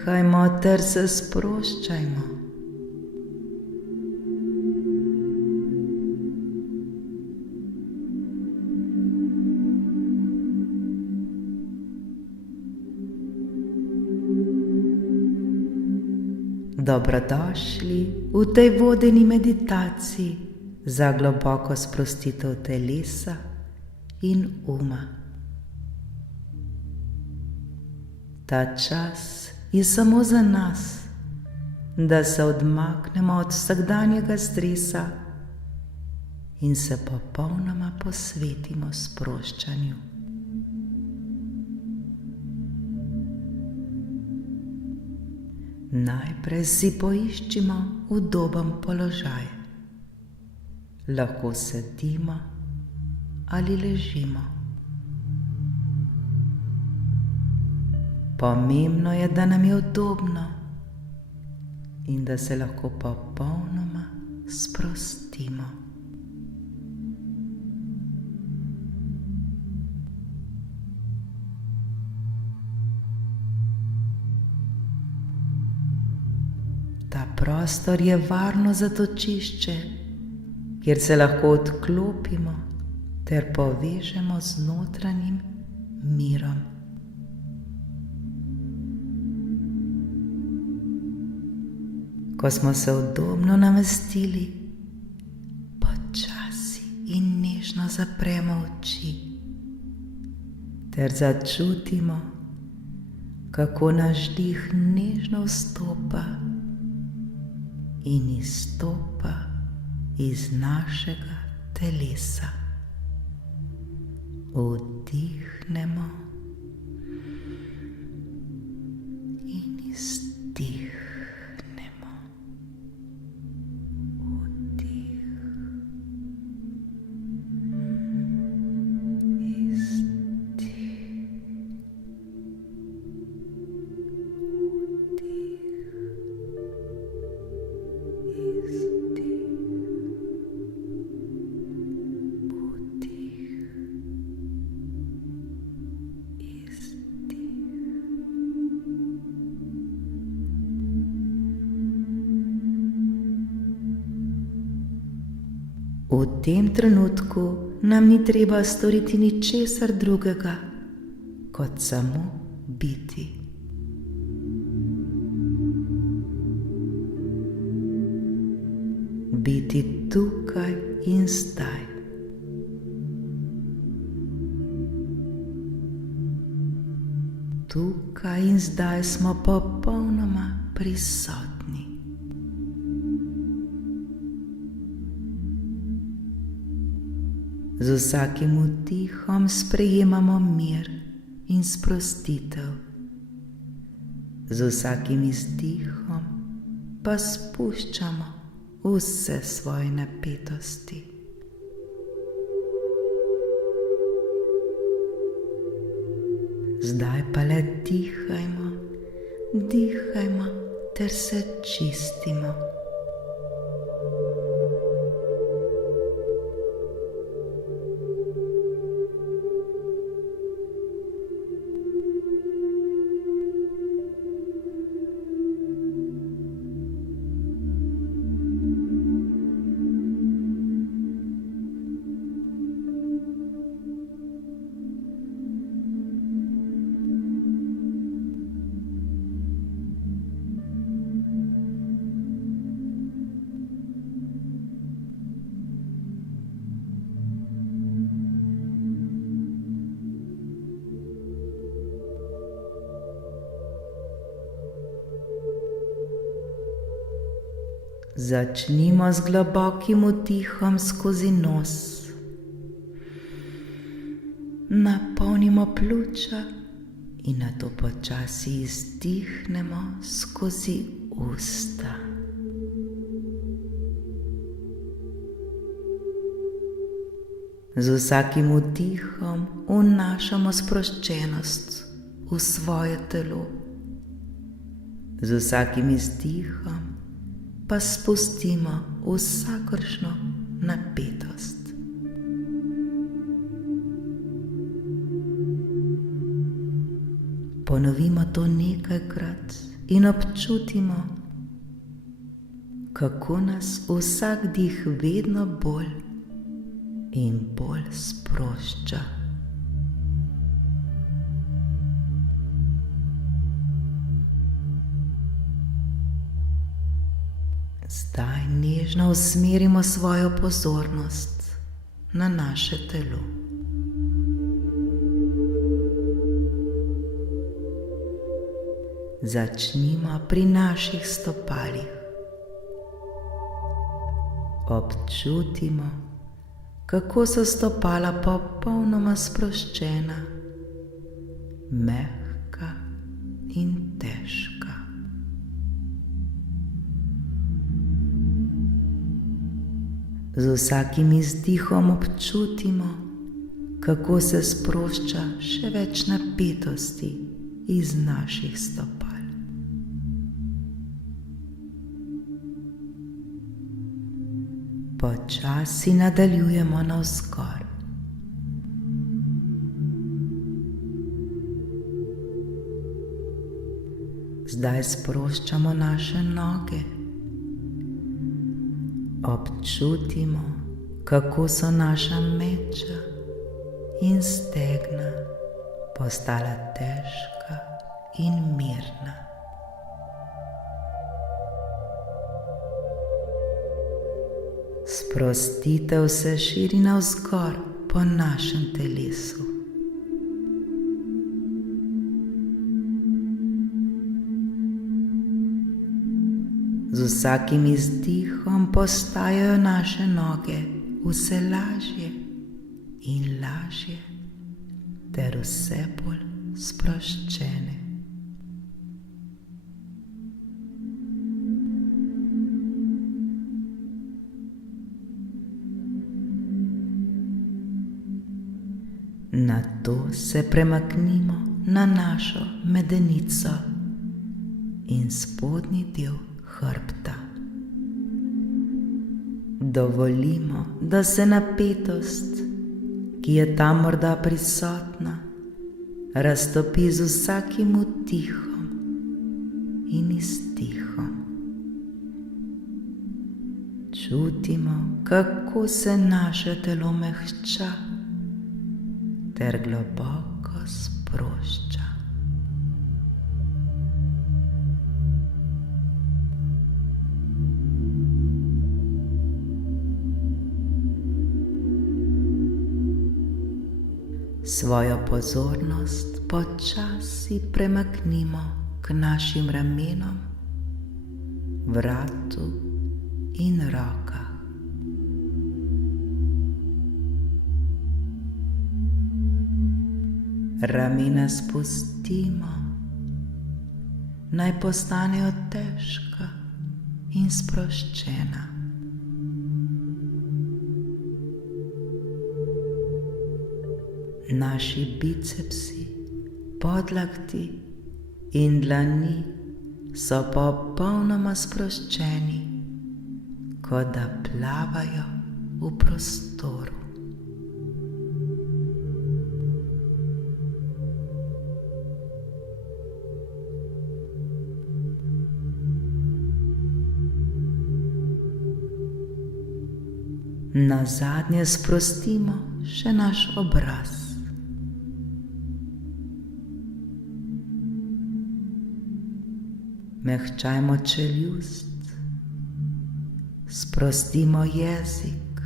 Dihajmo ter se sproščajmo. Dobrodošli v tej vodeni meditaciji za globoko sprostitev telesa in uma. Ta čas je samo za nas, da se odmaknemo od vsakdanjega stresa in se popolnoma posvetimo sproščanju. Najprej si poiščimo udoben položaj. Lahko sedimo ali ležimo. Pomembno je, da nam je udobno in da se lahko popolnoma sprostimo. Ta prostor je varno zatočišče, kjer se lahko odklopimo ter povežemo z notranjim mirom. Ko smo se udobno namestili, počasi in nežno zapremo oči ter začutimo, kako naš dih nežno vstopa in izstopa iz našega telesa. Vdihnemo in izdihnemo. Vdih, izdih. V tem trenutku nam ni treba storiti ničesar drugega, kot samo biti. Biti tukaj in zdaj. Tukaj in zdaj smo popolnoma prisotni. Z vsakim vdihom sprejemamo mir in sprostitev. Z vsakim izdihom pa spuščamo vse svoje napetosti. Zdaj pa le dihajmo ter se čistimo. Začnimo z globokim vdihom skozi nos. Napolnimo pljuča in nato počasi izdihnemo skozi usta. Z vsakim vdihom vnašamo sproščenost v svoje telo. Z vsakim izdihom pa spustimo vsakršno napetost. Ponovimo to nekajkrat in občutimo, kako nas vsak dih vedno bolj in bolj sprošča. Zdaj nežno usmerimo svojo pozornost na naše telo. Začnimo pri naših stopalih. Občutimo, kako so stopala popolnoma sproščena, mehka in težka. Z vsakim izdihom občutimo, kako se sprošča še več napetosti iz naših stopal. Počasi nadaljujemo navzgor. Zdaj sproščamo naše noge. Občutimo, kako so naša meča in stegna postala težka in mirna. Sprostitev se širi navzgor po našem telesu. Z vsakim izdihom postajajo naše noge vse lažje in lažje ter vse bolj sproščene. Nato se premaknimo na našo medenico in spodnji del hrbta. Dovolimo, da se napetost, ki je tam morda prisotna, raztopi z vsakim vdihom in izdihom. Čutimo, kako se naše telo mehča ter globoko sprošča. Svojo pozornost počasi premaknimo k našim ramenom, vratu in rokah. Ramena spustimo, naj postanejo težka in sproščena. Naši bicepsi, podlakti in dlani so popolnoma sproščeni, kot da plavajo v prostoru. Nazadnje sprostimo še naš obraz. Mehčajmo čeljust, sprostimo jezik,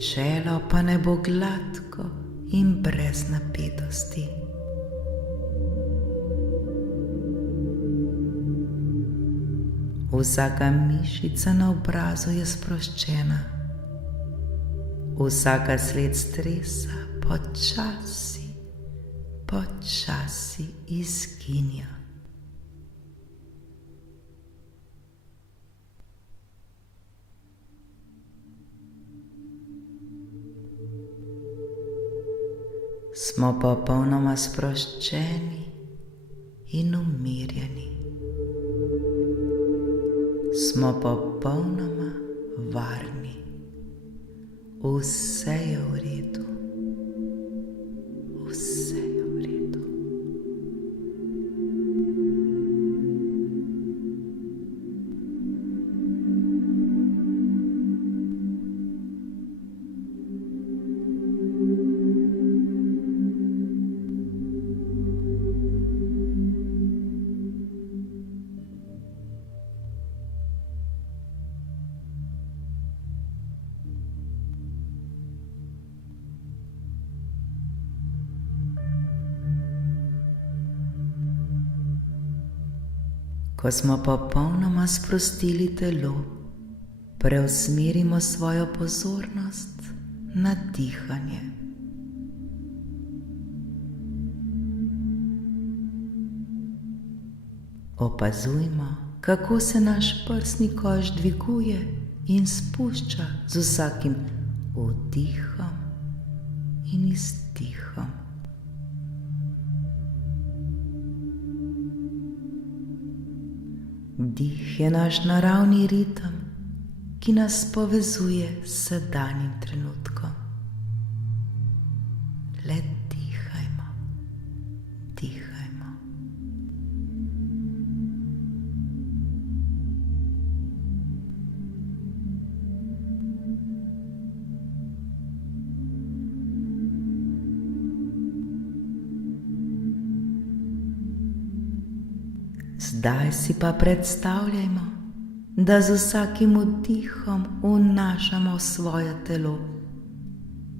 čelo pa ne bo gladko in brez napetosti. Vsaka mišica na obrazu je sproščena, vsaka sled stresa počasi izginja. Smo popolnoma sproščeni in umirjeni. Smo popolnoma varni. Vse je v redu. Ko smo popolnoma sprostili telo, preusmerimo svojo pozornost na dihanje. Opazujmo, kako se naš prsni koš dviguje in spušča z vsakim vdihom in izdihom. Dih je naš naravni ritem, ki nas povezuje s sedanjim trenutkom. Le dihajmo, dihajmo. Zdaj si pa predstavljajmo, da z vsakim vdihom vnašamo v svoje telo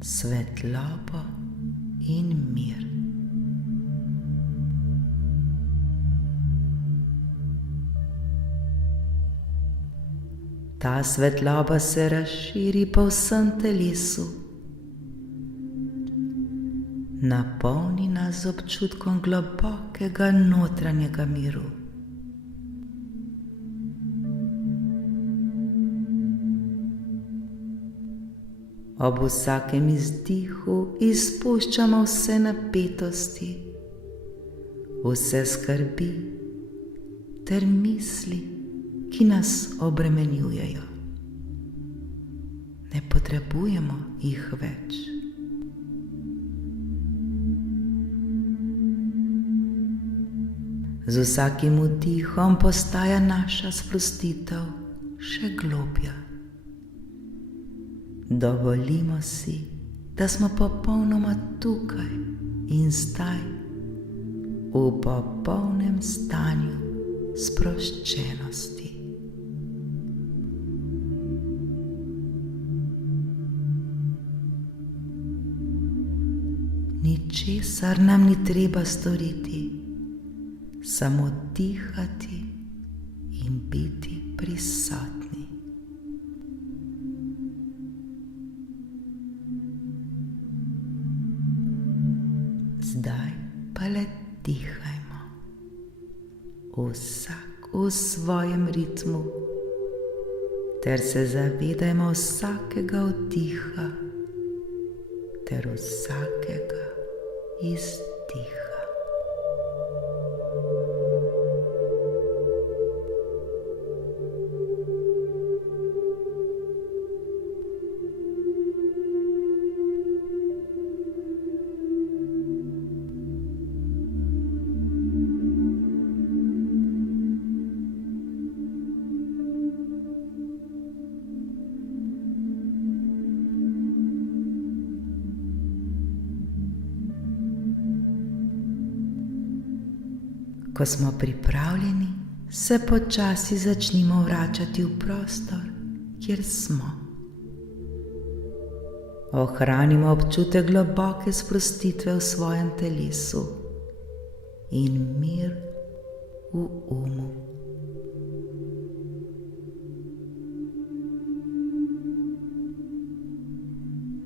svetlobo in mir. Ta svetloba se razširi po vsem telesu, napolni nas z občutkom globokega notranjega miru. Ob vsakem izdihu izpuščamo vse napetosti, vse skrbi ter misli, ki nas obremenjujejo. Ne potrebujemo jih več. Z vsakim vdihom postaja naša sprostitev še globlja. Dovolimo si, da smo popolnoma tukaj in zdaj v popolnem stanju sproščenosti. Ničesar nam ni treba storiti, samo dihati in biti prisotni. Zdaj pa le dihajmo, vsak v svojem ritmu, ter se zavedajmo vsakega vdiha ter vsakega izdiha. Ko smo pripravljeni, se počasi začnimo vračati v prostor, kjer smo. Ohranimo občutek globoke sprostitve v svojem telesu in mir v umu.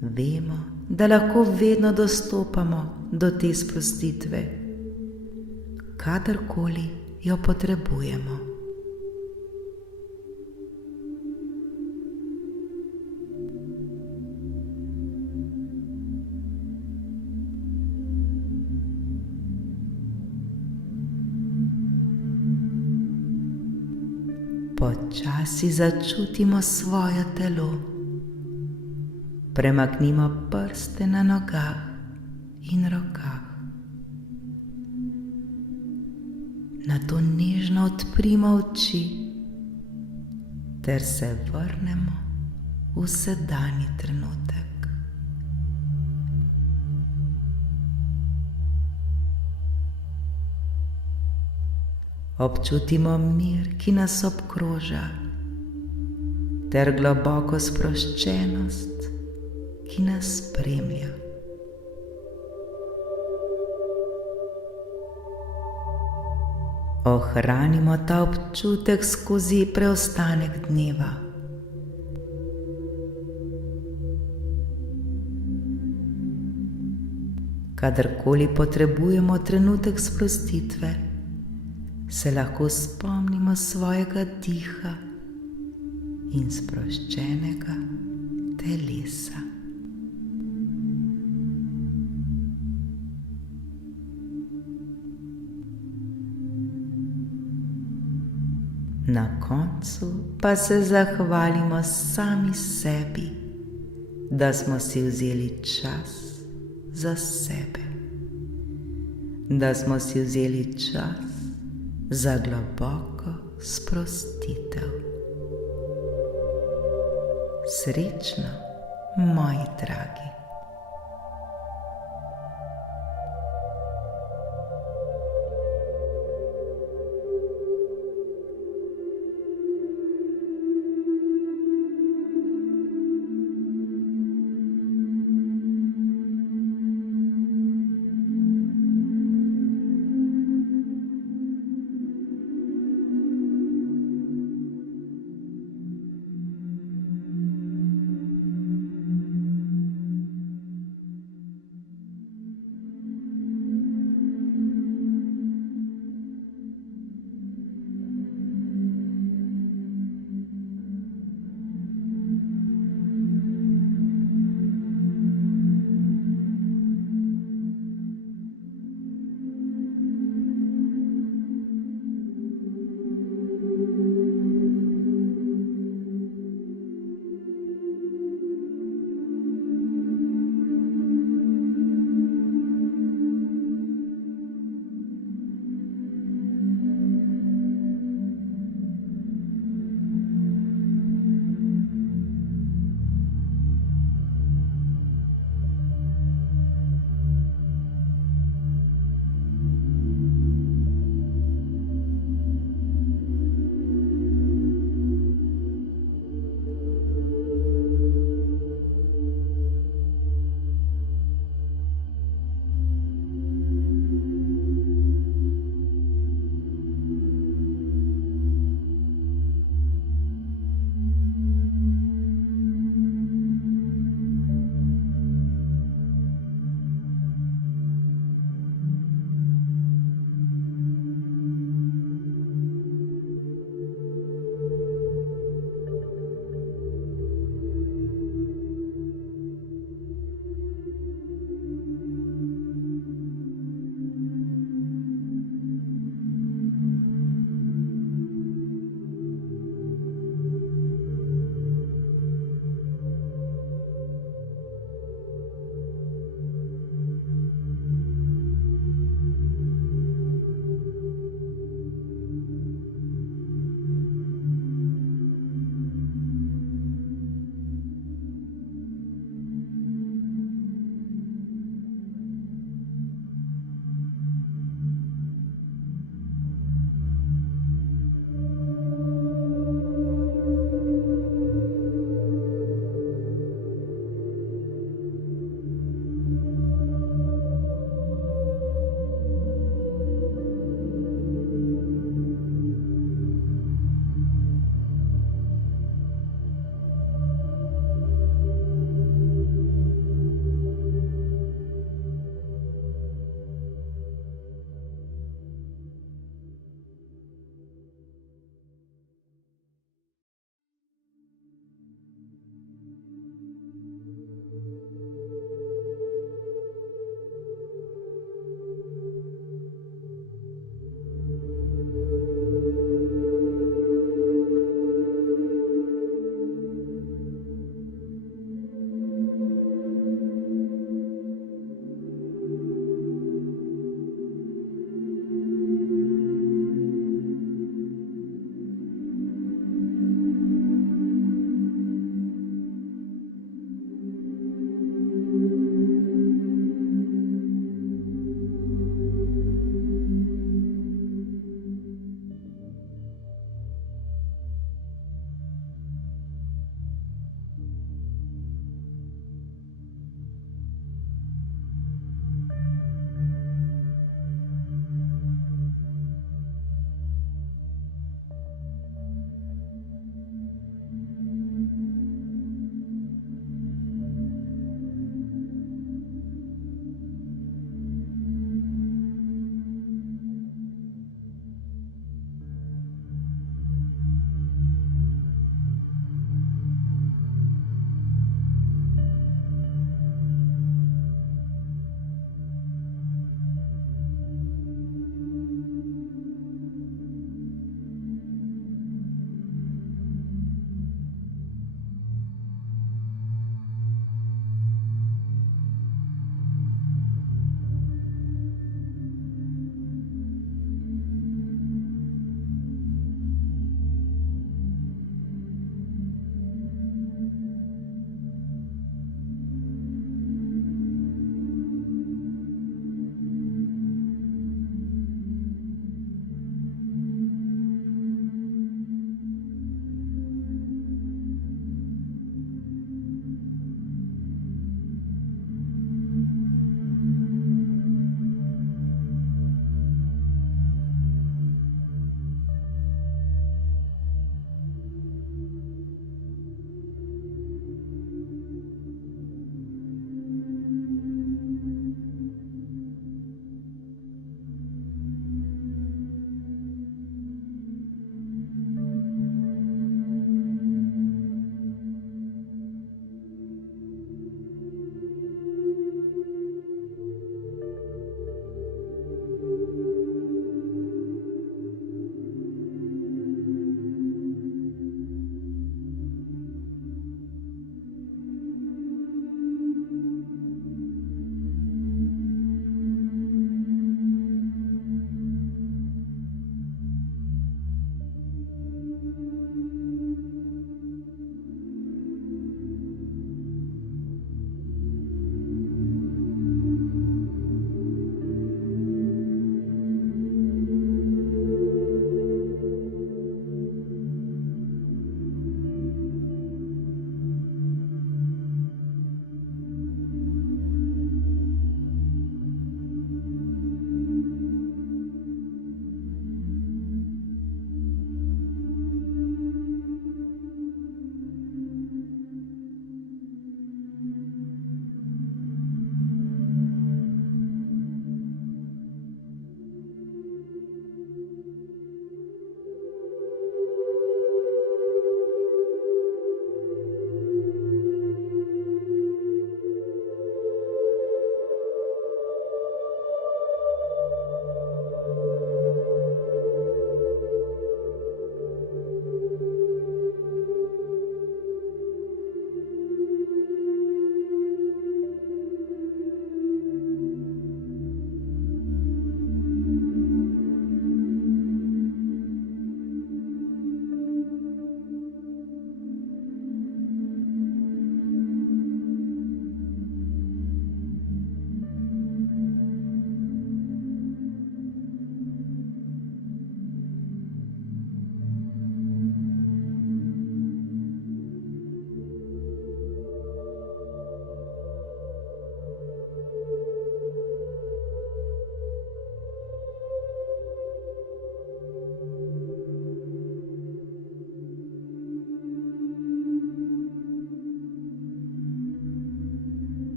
Vemo, da lahko vedno dostopamo do te sprostitve, kadarkoli jo potrebujemo. Počasi začutimo svoje telo. Premaknimo prste na nogah in rokah. Nato nežno odprimo oči ter se vrnemo v sedanji trenutek. Občutimo mir, ki nas obkroža, ter globoko sproščenost, ki nas spremlja. Ohranimo ta občutek skozi preostanek dneva. Kadarkoli potrebujemo trenutek sprostitve, se lahko spomnimo svojega diha in sproščenega telesa. Na koncu pa se zahvalimo sami sebi, da smo si vzeli čas za sebe, da smo si vzeli čas za globoko sprostitev. Srečno, moji dragi.